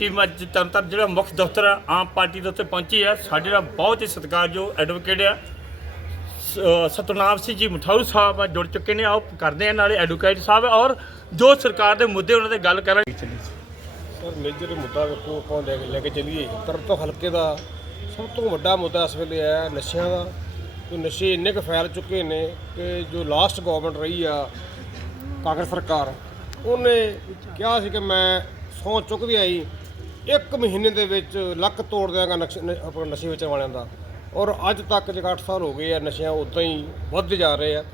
Team ਅੱਜ ਤਰਨਤਾਰਨ ਜਿਹੜਾ ਮੁੱਖ ਦਫ਼ਤਰ ਆ, ਆਮ ਪਾਰਟੀ ਦੇ ਉੱਤੇ ਪਹੁੰਚੀ ਆ। ਸਾਡੇ ਨਾਲ ਬਹੁਤ ਹੀ ਸਤਿਕਾਰਯੋਗ ਐਡਵੋਕੇਟ ਆ। ਸਤਨਾਮ ਸਿੰਘ ਜੀ ਮਠਾਰੂ ਸਾਹਿਬ ਆ, ਜੁੜ ਚੁੱਕੇ ਨੇ, ਆਓ ਕਰਦੇ ਆ ਨਾਲੇ ਐਡਵੋਕੇਟ ਸਾਹਿਬ ਔਰ ਜੋ ਸਰਕਾਰ ਦੇ ਮੁੱਦੇ ਉਹਨਾਂ ਤੇ ਗੱਲ ਕਰਾਂਗੇ। ਸਰ ਮੇਜਰ ਮੁੱਦਾ ਵੇਖੋ, ਆਪਾਂ ਲੈ ਕੇ ਲੈ ਕੇ ਚੱਲੀਏ। ਤਰਤੋਂ ਹਲਕੇ ਦਾ ਸਭ ਤੋਂ ਵੱਡਾ ਮੁੱਦਾ ਇਸ ਵੇਲੇ ਹੈ ਨਸ਼ਿਆਂ ਦਾ। ਜੋ ਨਸ਼ੇ ਇੰਨੇ ਕੁ ਫੈਲ ਚੁੱਕੇ ਨੇ ਕਿ ਜੋ ਲਾਸਟ ਗਵਰਨਮੈਂਟ ਰਹੀ ਆ, ਕਾਂਗਰਸ ਸਰਕਾਰ, ਉਹਨੇ ਕਿਹਾ ਸੀ ਕਿ ਮੈਂ ਸਹੁੰ ਚੁੱਕਦੀ ਆਈ। ਇੱਕ ਮਹੀਨੇ ਦੇ ਵਿੱਚ ਲੱਕ ਤੋੜ ਦਿਆਂਗਾ ਨਕਸ਼- ਨ- ਆਪਣਾ ਨਸ਼ੇ ਵੇਚਣ ਵਾਲਿਆਂ ਦਾ। ਔਰ ਅੱਜ ਤੱਕ ਜਿਹੜਾ 8 ਸਾਲ ਹੋ ਗਏ ਆ, ਨਸ਼ਿਆਂ ਉਦਾਂ ਹੀ ਵੱਧ ਜਾ ਰਹੇ ਆ।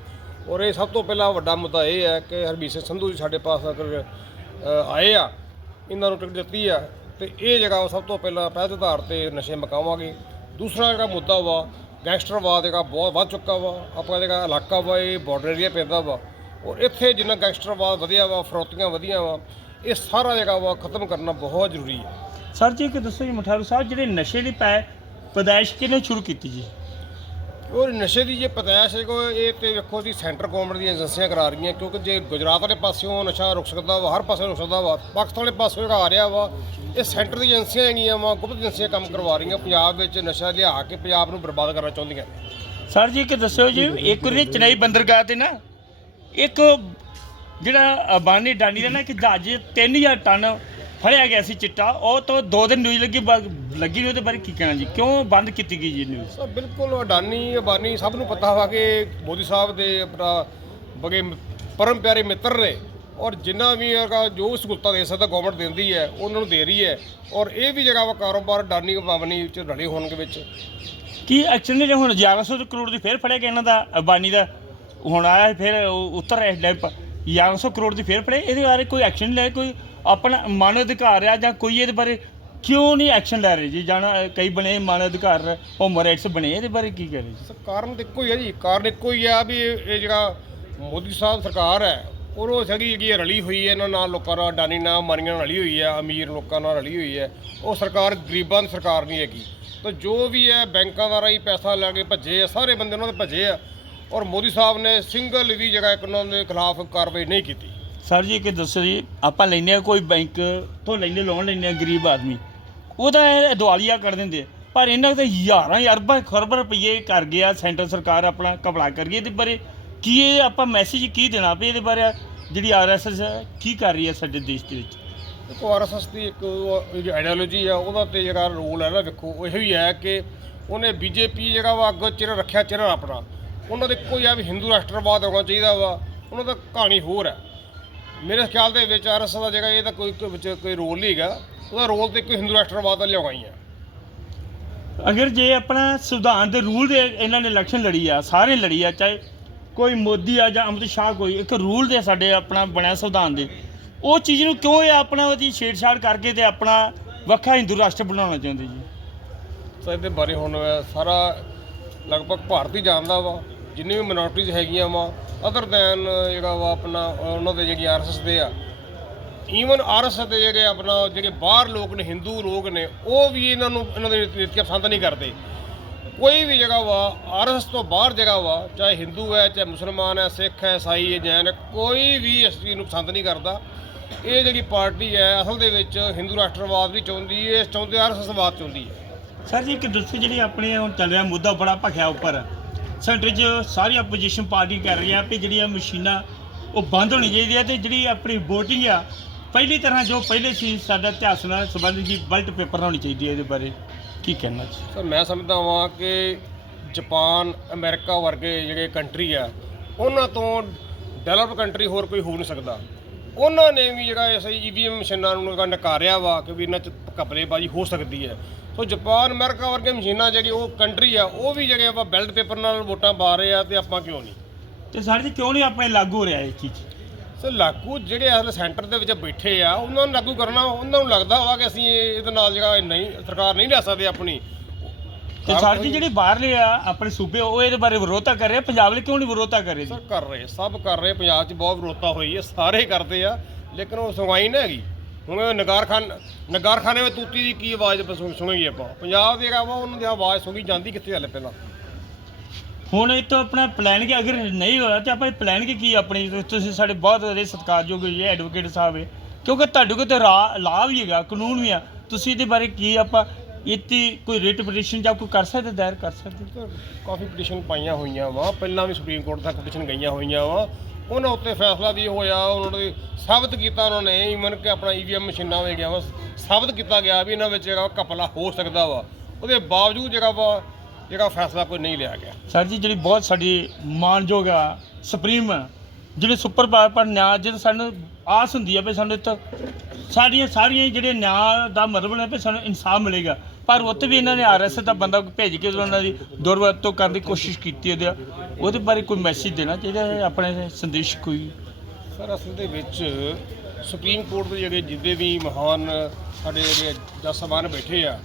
ਔਰ ਇਹ ਸਭ ਤੋਂ ਪਹਿਲਾ ਵੱਡਾ ਮੁੱਦਾ ਇਹ ਹੈ ਕਿ ਹਰਬੀਰ ਸਿੰਘ ਸੰਧੂ ਜੀ ਸਾਡੇ ਪਾਸ ਅਗਰ ਆਏ ਆ, ਇਹਨਾਂ ਨੂੰ ਟਿਕਟ ਦਿੱਤੀ ਆ, ਤੇ ਇਹ ਜਗ੍ਹਾ ਉਹ ਸਭ ਤੋਂ ਪਹਿਲਾਂ ਪਹਿਲ ਆਧਾਰ ਤੇ ਨਸ਼ੇ ਮਕਾਵਾਂਗੇ। ਦੂਸਰਾ ਜਿਹੜਾ ਮੁੱਦਾ ਵਾ ਗੈਂਗਸਟਰਵਾਦ ਜਿਹੜਾ ਬਹੁਤ ਵੱਧ ਚੁੱਕਾ ਵਾ, ਆਪਣਾ ਜਿਹੜਾ ਇਲਾਕਾ ਵਾ, ਇਹ ਬਾਰਡਰ ਏਰੀਆ ਪੈਂਦਾ ਵਾ। ਔਰ ਇੱਥੇ ਜਿੰਨਾ ਗੈਂਗਸਟਰਵਾਦ ਵਧਿਆ ਵਾ, ਫਰੋਤੀਆਂ ਵਧੀਆਂ ਵਾ, ਇਹ ਸਾਰਾ ਜਿਹੜਾ ਵਾ ਖਤਮ ਕਰਨਾ ਬਹੁਤ ਜ਼ਰੂਰੀ ਹੈ ਸਰ ਜੀ ਕਿ ਦੱਸੋ ਜੀ ਮਠਾਰੂ ਸਾਹਿਬ ਜਿਹੜੇ ਨਸ਼ੇ ਦੀ ਪੈ ਪਦਾਇਸ਼ ਕਿਹਨੇ ਸ਼ੁਰੂ ਕੀਤੀ ਜੀ? ਔਰ ਨਸ਼ੇ ਦੀ ਜੇ ਪਤਾਇਸ਼ ਹੈ ਕੋ ਇਹ ਤੇ ਵੇਖੋ ਜੀ ਸੈਂਟਰ ਗਵਰਨਮੈਂਟ ਦੀਆਂ ਏਜੰਸੀਆਂ ਕਰਾ ਰਹੀਆਂ ਕਿਉਂਕਿ ਜੇ ਗੁਜਰਾਤ ਵਾਲੇ ਪਾਸਿਓਂ ਨਸ਼ਾ ਰੁਕ ਸਕਦਾ ਵਾ ਹਰ ਪਾਸੇ ਰੁਕ ਸਕਦਾ ਵਾ ਪਾਕਿਸਤਾਨ ਵਾਲੇ ਪਾਸਿਓਂ ਆ ਰਿਹਾ ਵਾ ਇਹ ਸੈਂਟਰ ਦੀ ਏਜੰਸੀਆਂ ਹੈਗੀਆਂ ਵਾ ਗੁਪਤ ਏਜੰਸੀਆਂ ਕੰਮ ਕਰਵਾ ਰਹੀਆਂ ਪੰਜਾਬ ਵਿੱਚ ਨਸ਼ਾ ਲਿਆ ਕੇ ਪੰਜਾਬ ਨੂੰ ਬਰਬਾਦ ਕਰਨਾ ਚਾਹੁੰਦੀਆਂ ਸਰ ਜੀ ਕਿ ਦੱਸਿਓ ਜੀ ਇੱਕ ਵਾਰੀ ਚੇਨਈ ਬੰਦਰਗਾਹ ਤੇ ਨਾ ਇੱਕ ਜਿਹੜਾ ਅਬਾਨੀ ਡਾਨੀ ਦਾ ਨਾ ਇੱਕ ਜਹਾਜ਼ 3000 ਟਨ ਫੜਿਆ ਗਿਆ ਸੀ ਚਿੱਟਾ ਉਹ ਤੋਂ ਦੋ ਦਿਨ ਨਿਊਜ਼ ਲੱਗੀ ਬ- ਲੱਗੀ ਨਹੀਂ ਉਹਦੇ ਬਾਰੇ ਕੀ ਕਹਿਣਾ ਜੀ? ਕਿਉਂ ਬੰਦ ਕੀਤੀ ਗਈ ਜੀ ਨਿਊਜ਼ ਸੋ ਬਿਲਕੁਲ ਅਡਾਨੀ ਅਬਾਨੀ ਸਭ ਨੂੰ ਪਤਾ ਵਾ ਕਿ ਮੋਦੀ ਸਾਹਿਬ ਦੇ ਆਪਣਾ ਬਗੇ ਪਰਮ ਪਿਆਰੇ ਮਿੱਤਰ ਨੇ ਔਰ ਜਿੰਨਾ ਵੀ ਹੈਗਾ ਜੋ ਸਹੂਲਤਾਂ ਦੇ ਸਕਦਾ ਗਵਰਨਮੈਂਟ ਦਿੰਦੀ ਹੈ ਉਹਨਾਂ ਨੂੰ ਦੇ ਰਹੀ ਹੈ। ਔਰ ਇਹ ਵੀ ਜਗ੍ਹਾ ਵਾ ਕਾਰੋਬਾਰ ਅਡਾਨੀ ਅਬਾਨੀ ਚ ਰਲੇ ਹੋਣ ਦੇ ਵਿੱਚ। ਕੀ ਨੇ ਹੁਣ 1100 ਕਰੋੜ ਦੀ ਫੇਰ ਫੜਿਆ ਗਿਆ ਇਹਨਾਂ ਦਾ ਅਬਾਨੀ ਦਾ? ਹੁਣ ਆਇਆ ਫਿਰ ਉੱਤਰ ਇਸ ਡੈਪ 1100 ਕਰੋੜ ਦੀ ਫੇਰ ਫੜੇ ਇਹਦੇ ਬਾਰੇ ਕੋਈ ਐਕਸ਼ਨ ਲੈ ਕੋਈ ਆਪਣਾ ਮਨ ਅਧਿਕਾਰ ਆ ਜਾਂ ਕੋਈ ਇਹਦੇ ਬਾਰੇ ਕਿਉਂ ਨਹੀਂ ਐਕਸ਼ਨ ਲੈ ਰਹੇ ਜੀ? ਜਾਣਾ ਕਈ ਬਣੇ ਮਨ ਅਧਿਕਾਰ ਹਿਊਮਨ ਰਾਈਟਸ ਬਣੇ, ਇਹਦੇ ਬਾਰੇ ਕੀ ਕਹਿ ਰਹੇ ਜੀ? ਸਰ, ਕਾਰਨ ਤਾਂ ਇੱਕੋ ਹੀ ਹੈ ਜੀ। ਕਾਰਨ ਇੱਕੋ ਹੀ ਆ ਵੀ ਇਹ ਇਹ ਜਿਹੜਾ ਮੋਦੀ ਸਾਹਿਬ ਸਰਕਾਰ ਹੈ, ਔਰ ਉਹ ਸਗੀ ਜਿਹੜੀ ਰਲੀ ਹੋਈ ਹੈ, ਇਹਨਾਂ ਨਾਲ ਲੋਕਾਂ ਨਾਲ, ਅਡਾਨੀ ਨਾਲ, ਮਾਨੀਆਂ ਨਾਲ ਰਲੀ ਹੋਈ ਹੈ, ਅਮੀਰ ਲੋਕਾਂ ਨਾਲ ਰਲੀ ਹੋਈ ਹੈ, ਉਹ ਸਰਕਾਰ ਗਰੀਬਾਂ ਦੀ ਸਰਕਾਰ ਨਹੀਂ ਹੈਗੀ। ਤਾਂ ਜੋ ਵੀ ਹੈ ਬੈਂਕਾਂ ਦਾ ਰਾਹੀਂ ਪੈਸਾ ਲੈ ਕੇ ਭੱਜੇ ਆ, ਸਾਰੇ ਬੰਦੇ ਉਹਨਾਂ ਦੇ ਭੱਜੇ ਆ, ਔਰ ਮੋਦੀ ਸਾਹਿਬ ਨੇ ਸਿੰਗਲ ਵੀ ਜਗ੍ਹਾ ਇੱਕ ਉਹਨਾਂ ਦੇ ਖਿਲਾਫ ਕਾਰਵਾਈ ਨਹੀਂ ਕੀਤੀ। ਸਰ ਜੀ ਕਿ ਦੱਸੋ ਜੀ, ਆਪਾਂ ਲੈਨੇ ਆ ਕੋਈ ਬੈਂਕ ਤੋਂ ਲੈਨੇ ਲੋਨ ਲੈਨੇ ਆ ਗਰੀਬ ਆਦਮੀ। ਉਹ ਤਾਂ ਇਹ ਦਿਵਾਲੀਆ ਕਰ ਦਿੰਦੇ ਆ। ਪਰ ਇਹਨਾਂ ਦੇ ਹਜ਼ਾਰਾਂ ਅਰਬਾਂ ਖਰਬਾਂ ਰੁਪਏ ਕਰ ਗਿਆ ਸੈਂਟਰ ਸਰਕਾਰ ਆਪਣਾ ਕਬਲਾ ਕਰ ਗਈ ਇਹਦੇ ਬਾਰੇ। ਕੀ ਇਹ ਆਪਾਂ ਮੈਸੇਜ ਕੀ ਦੇਣਾ ਪਈ ਇਹਦੇ ਬਾਰੇ? ਜਿਹੜੀ ਆਰਐਸਐਸ ਕੀ ਕਰ ਰਹੀ ਹੈ ਸਾਡੇ ਦੇਸ਼ ਦੇ ਵਿੱਚ? ਦੇਖੋ ਆਰਐਸਐਸ ਦੀ ਇੱਕ ਜਿਹੜੀ ਆਈਡੀਓਲੋਜੀ ਆ, ਉਹਦਾ ਤੇ ਜਿਹੜਾ ਰੋਲ ਹੈ ਨਾ ਵੇਖੋ ਉਹ ਇਹੋ ਹੀ ਹੈ ਕਿ ਉਹਨੇ ਬੀਜੇਪੀ ਜਿਹੜਾ ਵਾ, ਅੱਗੋਂ ਚਿਹਰਾ ਰੱਖਿਆ ਚਿਹਰਾ ਆਪਣਾ। ਉਹਨਾਂ ਦੇ ਇੱਕੋ ਆ ਵੀ ਹਿੰਦੂ ਰਾਸ਼ਟਰਵਾਦ ਹੋਣਾ ਚਾਹੀਦਾ ਵਾ, ਉਹਨਾਂ ਦਾ ਕਹਾਣੀ ਹੋਰ ਹੈ। ਮੇਰੇ ਖਿਆਲ ਦੇ ਵਿੱਚ ਆਰਐਸਐਸ ਦਾ ਜਿਹੜਾ ਇਹਦਾ ਕੋਈ ਕੋਈ ਵਿੱਚ ਕੋਈ ਰੋਲ ਨਹੀਂ ਹੈਗਾ। ਉਹਦਾ ਰੋਲ ਤੇ ਕੋਈ ਹਿੰਦੂ ਰਾਸ਼ਟਰਵਾਦ ਦਾ ਲਿਆਉਣਾ ਹੀ ਹੈ ਅਗਰ ਜੇ ਆਪਣਾ ਸੰਵਿਧਾਨ ਦੇ ਰੂਲ ਦੇ ਇਹਨਾਂ ਨੇ ਇਲੈਕਸ਼ਨ ਲੜੀ ਆ ਸਾਰੇ ਲੜੀ ਆ ਚਾਹੇ ਕੋਈ ਮੋਦੀ ਆ ਜਾਂ ਅਮਿਤ ਸ਼ਾਹ ਕੋਈ ਇੱਕ ਰੂਲ ਦੇ ਸਾਡੇ ਆਪਣਾ ਬਣਿਆ ਸੰਵਿਧਾਨ ਦੇ। ਉਹ ਚੀਜ਼ ਨੂੰ ਕਿਉਂ ਇਹ ਆਪਣਾ ਉਹਦੀ ਛੇੜਛਾੜ ਕਰਕੇ ਤੇ ਆਪਣਾ ਵੱਖਰਾ ਹਿੰਦੂ ਰਾਸ਼ਟਰ ਬਣਾਉਣਾ ਚਾਹੁੰਦੇ ਜੀ? ਸੋ ਇਹਦੇ ਬਾਰੇ ਹੁਣ ਸਾਰਾ ਲਗਭਗ ਭਾਰਤ ਹੀ ਜਾਣਦਾ ਵਾ ਜਿੰਨੀ ਵੀ ਮਿਨੋਰਟੀਜ਼ ਹੈਗੀਆਂ ਵਾ ਅਦਰ ਦੈਨ uh, ਜਿਹੜਾ ਵਾ ਆਪਣਾ ਉਹਨਾਂ ਦੇ ਜਿਹੜੀ ਆਰਐਸਐਸ ਦੇ ਆ। ਈਵਨ ਆਰਐਸਐਸ ਦੇ ਜਿਹੜੇ ਆਪਣਾ, ਜਿਹੜੇ ਬਾਹਰ ਲੋਕ ਨੇ ਹਿੰਦੂ ਲੋਕ ਨੇ, ਉਹ ਵੀ ਇਹਨਾਂ ਨੂੰ, ਇਹਨਾਂ ਦੇ ਨੀਤੀਆਂ ਪਸੰਦ ਨਹੀਂ ਕਰਦੇ। ਕੋਈ ਵੀ ਜਗ੍ਹਾ ਵਾ ਆਰਐਸਐਸ ਤੋਂ ਬਾਹਰ ਜਗ੍ਹਾ ਵਾ ਚਾਹੇ ਹਿੰਦੂ ਹੈ, ਚਾਹੇ ਮੁਸਲਮਾਨ ਹੈ ਸਿੱਖ ਹੈ ਈਸਾਈ ਹੈ ਜੈਨ ਹੈ, ਕੋਈ ਵੀ ਇਸ ਚੀਜ਼ ਨੂੰ ਪਸੰਦ ਨਹੀਂ ਕਰਦਾ। ਇਹ ਜਿਹੜੀ ਪਾਰਟੀ ਹੈ, ਅਸਲ ਦੇ ਵਿੱਚ ਹਿੰਦੂ ਰਾਸ਼ਟਰਵਾਦ ਵੀ ਚਾਹੁੰਦੀ ਹੈ ਚਾਹੁੰਦੇ ਆਰਐਸਐਸਵਾਦ ਚਾਹੁੰਦੀ ਹੈ। ਸਰ ਜੀ ਕਿ ਦੱਸੋ ਜਿਹੜੀ ਆਪਣੇ ਹੁਣ ਚੱਲ ਰਿਹਾ ਮੁੱਦਾ ਬੜਾ ਭਖਿਆ ਉੱਪਰ। ਸੈਂਟਰ 'ਚ ਸਾਰੀ ਆਪੋਜੀਸ਼ਨ ਪਾਰਟੀ ਕਰ ਰਹੀ ਆ ਕਿ ਜਿਹੜੀਆਂ ਮਸ਼ੀਨਾਂ ਉਹ ਬੰਦ ਹੋਣੀ ਚਾਹੀਦੀ ਆ ਤੇ ਜਿਹੜੀ ਆਪਣੀ VOTING ਆ, ਪਹਿਲੀ ਤਰ੍ਹਾਂ ਜੋ ਪਹਿਲੇ ਸੀ, ਸਾਡਾ ਇਤਿਹਾਸ ਨਾਲ ਸੰਬੰਧਿਤ ਜੀ ਬਲਟ ਪੇਪਰ ਹੋਣੀ ਚਾਹੀਦੀ ਹੈ ਇਹਦੇ ਬਾਰੇ। ਕੀ ਕਹਿਣਾ ਜੀ? ਸਰ, ਮੈਂ ਸਮਝਦਾ ਹਾਂ ਕਿ ਜਾਪਾਨ ਅਮਰੀਕਾ ਵਰਗੇ ਜਿਹੜੇ ਕੰਟਰੀ ਆ, ਉਹਨਾਂ ਤੋਂ ਡਿਵੈਲਪ ਕੰਟਰੀ ਹੋਰ ਕੋਈ ਹੋ ਨਹੀਂ ਸਕਦਾ। ਉਹਨਾਂ ਨੇ ਵੀ ਜਿਹੜਾ ਇਸ ਈਵੀਐਮ ਮਸ਼ੀਨਾਂ ਨੂੰ ਨਕਾਰਿਆ ਵਾ ਕਿ ਵੀ ਇਹਨਾਂ 'ਚ ਘਪਲੇਬਾਜ਼ੀ ਹੋ ਸਕਦੀ ਹੈ। ਸੋ ਜਾਪਾਨ ਅਮਰੀਕਾ ਵਰਗੇ ਮਸ਼ੀਨਾਂ ਜਿਹੜੀ ਉਹ ਕੰਟਰੀ ਆ ਉਹ ਵੀ ਜਿਹੜੇ ਆਪਾਂ ਬੈਲਟ ਪੇਪਰ ਨਾਲ ਵੋਟਾਂ ਪਾ ਰਹੇ ਆ ਤੇ ਆਪਾਂ ਕਿਉਂ ਨਹੀਂ? ਤੇ ਸਰ ਜੀ ਕਿਉਂ ਨਹੀਂ ਆਪਣੇ ਲਾਗੂ ਹੋ ਰਿਹਾ ਇਹ ਚੀਜ਼ ਸੋ ਲਾਗੂ ਜਿਹੜੇ ਅਸਲ ਸੈਂਟਰ ਦੇ ਵਿੱਚ ਬੈਠੇ ਆ ਉਹਨਾਂ ਨੂੰ ਲਾਗੂ ਕਰਨਾ ਉਹਨਾਂ ਨੂੰ ਲੱਗਦਾ ਵਾ ਕਿ ਅਸੀਂ ਇਹ- ਇਹਦੇ ਨਾਲ ਜਿਹੜਾ ਨਹੀਂ ਸਰਕਾਰ ਨਹੀਂ ਲੈ ਸਕਦੇ ਆਪਣੀ। ਤੇ ਸਰ ਜੀ ਜਿਹੜੇ ਬਾਹਰਲੇ ਆ ਆਪਣੇ ਸੂਬੇ ਉਹ ਇਹਦੇ ਬਾਰੇ ਵਿਰੋਧਤਾ ਕਰ ਰਹੇ ਆ। ਪੰਜਾਬ ਲਈ ਕਿਉਂ ਨਹੀਂ ਵਿਰੋਧਤਾ ਕਰ ਰਹੇ? ਜੀ ਸਰ ਕਰ ਰਹੇ ਸਭ ਕਰ ਰਹੇ ਪੰਜਾਬ 'ਚ ਬਹੁਤ ਵਿਰੋਧਤਾ ਹੋਈ ਹੈ ਸਾਰੇ ਕਰਦੇ ਆ ਲੇਕਿਨ ਉਹ ਸੁਣਵਾਈ ਨਹੀਂ ਹੈਗੀ। ਹੁਣ ਨਗਾਰਖਾਨ ਨਗਾਰਖਾਨੇ ਵਿੱਚ ਤੂਤੀ ਦੀ ਕੀ ਆਵਾਜ਼ ਸੁਣ- ਆਪਾਂ। ਪੰਜਾਬ ਦੀ ਵਾ ਉਹਨਾਂ ਦੀ ਆਵਾਜ਼ ਸੁਣੀ ਜਾਂਦੀ ਕਿੱਥੇ ਹਲੇ ਪਹਿਲਾਂ? ਹੁਣ ਇਹ ਤੋਂ ਆਪਣਾ ਪਲਾਨ ਕਿ ਅਗਰ ਨਹੀਂ ਹੋਇਆ ਤੇ ਆਪਾਂ ਪਲਾਨ ਕਿ ਕੀ ਆਪਣੀ? ਤੁਸੀਂ ਸਾਡੇ ਬਹੁਤ ਵਧੀਆ ਸਤਿਕਾਰਯੋਗ ਜੀ ਐਡਵੋਕੇਟ ਸਾਹਿਬ ਹੈ ਕਿਉਂਕਿ ਤੁਹਾਡੇ ਕੋਲ ਤੇ ਰਾ- ਲਾਅ ਵੀ ਹੈਗਾ ਕਾਨੂੰਨ ਵੀ ਆ। ਤੁਸੀਂ ਇਹਦੇ ਬਾਰੇ ਕੀ ਆਪਾਂ ਇੱਥੇ ਕੋਈ ਰਿਟ ਪਟੀਸ਼ਨ ਜਾਂ ਕੋਈ ਕਰ ਸਕਦੇ ਦਾਇਰ ਕਰ ਸਕਦੇ? ਕਾਫੀ ਪਟੀਸ਼ਨ ਪਾਈਆਂ ਹੋਈਆਂ ਵਾ ਪਹਿਲਾਂ ਵੀ ਸੁਪਰੀਮ ਕੋਰਟ ਤੱਕ ਪਟੀਸ਼ਨ ਗਈਆਂ ਹੋਈਆਂ ਵਾ। ਉਹਨਾਂ ਉੱਤੇ ਫੈਸਲਾ ਵੀ ਹੋਇਆ ਉਹਨਾਂ ਨੇ ਸਾਬਤ ਕੀਤਾ ਉਹਨਾਂ ਨੇ ਈਵਨ ਕਿ ਆਪਣਾ ਈਵੀਐਮ ਮਸ਼ੀਨਾਂ ਵਿੱਚ ਗਿਆ ਵਾ ਸਾਬਤ ਕੀਤਾ ਗਿਆ ਵੀ ਇਹਨਾਂ ਵਿੱਚ ਜਿਹੜਾ ਘਪਲਾ ਹੋ ਸਕਦਾ ਵਾ। ਉਹਦੇ ਬਾਵਜੂਦ ਜਿਹੜਾ ਵਾ ਜਿਹੜਾ ਫੈਸਲਾ ਕੋਈ ਨਹੀਂ ਲਿਆ ਗਿਆ। ਸਰ ਜੀ ਜਿਹੜੀ ਬਹੁਤ ਸਾਡੀ ਮਾਨਯੋਗ ਆ ਸੁਪਰੀਮ ਜਿਹੜੇ ਸੁਪਰ ਪਾਵਰ ਪਰ ਨਿਆਂ ਜਦੋਂ ਸਾਨੂੰ ਆਸ ਹੁੰਦੀ ਆ ਵੀ ਸਾਨੂੰ ਇੱਥੇ ਸਾਰੀਆਂ ਸਾਰੀਆਂ ਜਿਹੜੇ ਨਿਆਂ ਦਾ ਮਤਲਬ ਹੈ ਵੀ ਸਾਨੂੰ ਇਨਸਾਫ ਮਿਲੇਗਾ। ਪਰ ਉੱਥੇ ਵੀ ਇਹਨਾਂ ਨੇ ਆਰਐਸਐਸ ਦਾ ਬੰਦਾ ਭੇਜ ਕੇ ਉਹਨਾਂ ਦੀ ਦੁਰਵਰਤੋਂ ਕਰਨ ਦੀ ਕੋਸ਼ਿਸ਼ ਕੀਤੀ ਉਹਦੇ ਉਹਦੇ ਬਾਰੇ ਕੋਈ ਮੈਸੇਜ ਦੇਣਾ ਚਾਹੀਦਾ ਹੈ, ਆਪਣੇ ਸੰਦੇਸ਼ ਕੋਈ? ਸਰ, ਅਸਲ ਦੇ ਵਿੱਚ ਸੁਪਰੀਮ ਕੋਰਟ ਦੇ ਜਿਹੜੇ ਜਿੱਦੇ ਵੀ ਮਹਾਨ ਸਾਡੇ ਜਿਹੜੇ ਜੱਜ ਬੈਠੇ ਆ,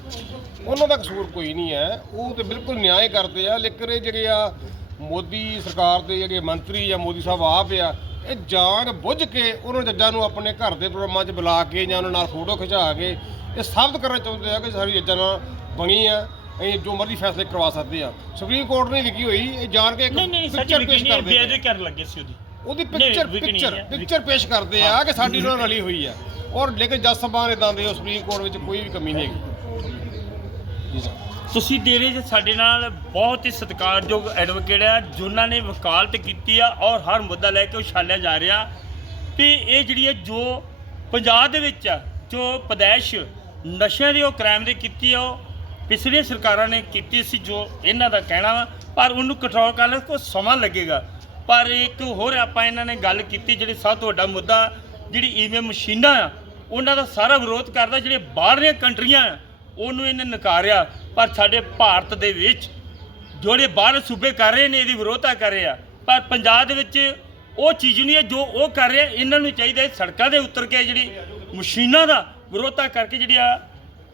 ਉਹਨਾਂ ਦਾ ਕਸੂਰ ਕੋਈ ਨਹੀਂ ਹੈ। ਉਹ ਤੇ ਬਿਲਕੁਲ ਨਿਆਂ ਕਰਦੇ ਆ, ਲੇਕਿਨ ਇਹ ਜਿਹੜੇ ਆ ਮੋਦੀ ਸਰਕਾਰ ਦੇ ਜਿਹੜੇ ਮੰਤਰੀ ਜਾਂ ਮੋਦੀ ਸਾਹਿਬ ਆਪ ਆ ਇਹ ਜਾਣ ਬੁੱਝ ਕੇ ਉਹਨਾਂ ਜੱਜਾਂ ਨੂੰ ਆਪਣੇ ਘਰ ਦੇ ਪ੍ਰੋਗਰਾਮਾਂ 'ਚ ਬੁਲਾ ਕੇ ਜਾਂ ਉਹਨਾਂ ਨਾਲ ਫੋਟੋ ਖਿਚਾ ਕੇ ਇਹ ਸਾਬਤ ਕਰਨਾ ਚਾਹੁੰਦੇ ਆ ਕਿ ਸਾਡੀ ਜੱਜਾਂ ਨਾਲ ਬਣੀ ਆ ਅਸੀਂ ਜੋ ਮਰਜ਼ੀ ਫੈਸਲੇ ਕਰਵਾ ਸਕਦੇ ਆ। ਸੁਪਰੀਮ ਕੋਰਟ ਨੇ ਲਿਖੀ ਹੋਈ ਇਹ ਜਾਣ ਕੇ ਇੱਕ ਨਹੀਂ ਨਹੀਂ ਸੱਚ picture ਪੇਸ਼ ਕਰਦੇ ਪਏ। ਬੇਅਦਬੀ ਕਰਨ ਲੱਗੇ ਸੀ ਉਹਦੀ। ਉਹਦੀ ਪਿਕਚਰ ਪਿਕਚਰ। ਪਿਕਚਰ ਪੇਸ਼ ਕਰਦੇ ਆ ਕਿ ਸਾਡੀ ਨਾਲ ਰਲੀ ਹੋਈ ਆ। ਔਰ ਲੇਕਿਨ ਜੱਜ ਸਾਹਿਬਾਨ ਇਦਾਂ ਦੇ ਉਹ ਸੁਪਰੀਮ ਕੋਰਟ ਵਿੱਚ ਕੋਈ ਵੀ ਕਮੀ ਨਹੀਂ ਹੈਗੀ। ਜੀ ਸਰ। ਤੁਸੀਂ ਡੇਰੇ 'ਚ ਸਾਡੇ ਨਾਲ ਬਹੁਤ ਹੀ ਸਤਿਕਾਰਯੋਗ ਐਡਵੋਕੇਟ ਆ, ਜਿਨ੍ਹਾਂ ਨੇ ਵਕਾਲਤ ਕੀਤੀ ਆ ਔਰ ਹਰ ਮੁੱਦਾ ਲੈ ਕੇ ਉਛਾਲਿਆ ਜਾ ਰਿਹਾ। ਵੀ ਇਹ ਜਿਹੜੀ ਹੈ ਜੋ ਪੰਜਾਬ ਦੇ ਵਿੱਚ ਆ, ਜੋ ਪਦੈਸ਼ ਨਸ਼ਿਆਂ ਦੀ ਉਹ ਕ੍ਰਾਈਮ ਦੀ ਕੀਤੀ ਆ, ਉਹ ਪਿਛਲੀਆਂ ਸਰਕਾਰਾਂ ਨੇ ਕੀਤੀ ਸੀ ਜੋ ਇਹਨਾਂ ਦਾ ਕਹਿਣਾ ਵਾ, ਪਰ ਉਹਨੂੰ ਕੰਟਰੋਲ ਕਰਨ ਲਈ ਸਮਾਂ ਲੱਗੇਗਾ। ਪਰ ਇੱਕ ਹੋਰ ਆਪਾਂ ਇਹਨਾਂ ਨੇ ਗੱਲ ਕੀਤੀ, ਜਿਹੜੀ ਸਭ ਤੋਂ ਵੱਡਾ ਮੁੱਦਾ, ਜਿਹੜੀ ਈਵੀਐਮ ਮਸ਼ੀਨਾਂ ਆ, ਉਹਨਾਂ ਦਾ ਸਾਰਾ ਵਿਰੋਧ ਕਰਦਾ ਜਿਹੜੇ ਬਾਹਰਲੀਆਂ ਕੰਟਰੀਆਂ ਆ, ਉਹਨੂੰ ਇਹਨੇ ਨਕਾਰਿਆ। ਪਰ ਸਾਡੇ ਭਾਰਤ ਦੇ ਵਿੱਚ ਜਿਹੜੇ ਬਾਹਰ ਸੂਬੇ ਕਰ ਰਹੇ ਨੇ, ਇਹਦੀ ਵਿਰੋਧਤਾ ਕਰ ਰਹੇ ਆ। ਪਰ ਪੰਜਾਬ ਦੇ ਵਿੱਚ ਉਹ ਚੀਜ਼ ਨਹੀਂ ਹੈ ਜੋ ਉਹ ਕਰ ਰਿਹਾ ਇਹਨਾਂ ਨੂੰ ਚਾਹੀਦਾ ਸੜਕਾਂ ਦੇ ਉਤਰ ਕੇ ਜਿਹੜੀ ਮਸ਼ੀਨਾਂ ਦਾ ਵਿਰੋਧਤਾ ਕਰਕੇ ਜਿਹੜੀ ਆ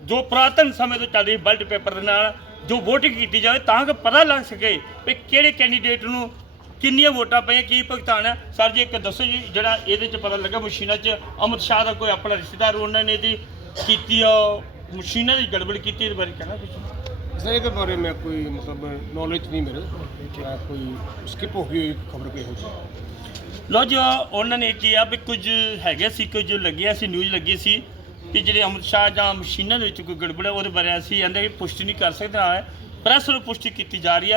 ਜੋ ਪੁਰਾਤਨ ਸਮੇਂ ਤੋਂ ਚੱਲ ਰਹੀ ਬਲਟ ਪੇਪਰ ਦੇ ਨਾਲ ਜੋ ਵੋਟਿੰਗ ਕੀਤੀ ਜਾਵੇ ਤਾਂ ਕਿ ਪਤਾ ਲੱਗ ਸਕੇ ਵੀ ਕਿਹੜੇ ਕੈਂਡੀਡੇਟ ਨੂੰ ਕਿੰਨੀਆਂ ਵੋਟਾਂ ਪਈਆਂ, ਕੀ ਭੁਗਤਾਨ ਹੈ ਸਰ ਜੀ, ਇੱਕ ਦੱਸੋ ਜੀ, ਜਿਹੜਾ ਇਹਦੇ ਚ ਪਤਾ ਲੱਗਾ ਮਸ਼ੀਨਾਂ 'ਚ ਅਮਿਤ ਸ਼ਾਹ ਦਾ ਕੋਈ ਆਪਣਾ ਰਿਸ਼ਤੇਦਾਰ, ਉਹਨਾਂ ਨੇ ਇਹਦੀ ਕੀਤੀ ਆ ਮਸ਼ੀਨਾਂ ਦੀ ਗੜਬੜ ਕੀਤੀ ਇਹਦੇ ਬਾਰੇ ਕਹਿਣਾ ਕੁਛ? ਸਰ ਇਹਦੇ ਬਾਰੇ ਮੈਂ ਕੋਈ ਮਤਲਬ ਨੌਲੇਜ ਨਹੀਂ ਮੇਰੇ। ਮੈਂ ਕੋਈ ਸਕਿਪ ਹੋ ਗਈ ਹੋਈ ਖਬਰ ਕੋਈ ਹੋ ਜੀ ਲੋ ਜੋ ਉਹਨਾਂ ਨੇ ਕਿਹਾ ਵੀ ਕੁਝ ਹੈਗੇ ਸੀ ਕੁਝ ਲੱਗਿਆ ਸੀ ਨਿਊਜ਼ ਲੱਗੀ ਸੀ ਕਿ ਜਿਹੜੇ ਅਮਿਤ ਸ਼ਾਹ ਜਾਂ ਮਸ਼ੀਨਾਂ ਦੇ ਵਿੱਚ ਕੋਈ ਗੜਬੜ ਹੈ ਉਹਦੇ ਬਾਰੇ ਅਸੀਂ ਕਹਿੰਦੇ ਕਿ ਪੁਸ਼ਟੀ ਨਹੀਂ ਕਰ ਸਕਦੇ ਹਾਂ। ਪ੍ਰੈਸ ਨੂੰ ਪੁਸ਼ਟੀ ਕੀਤੀ ਜਾ ਰਹੀ ਹੈ।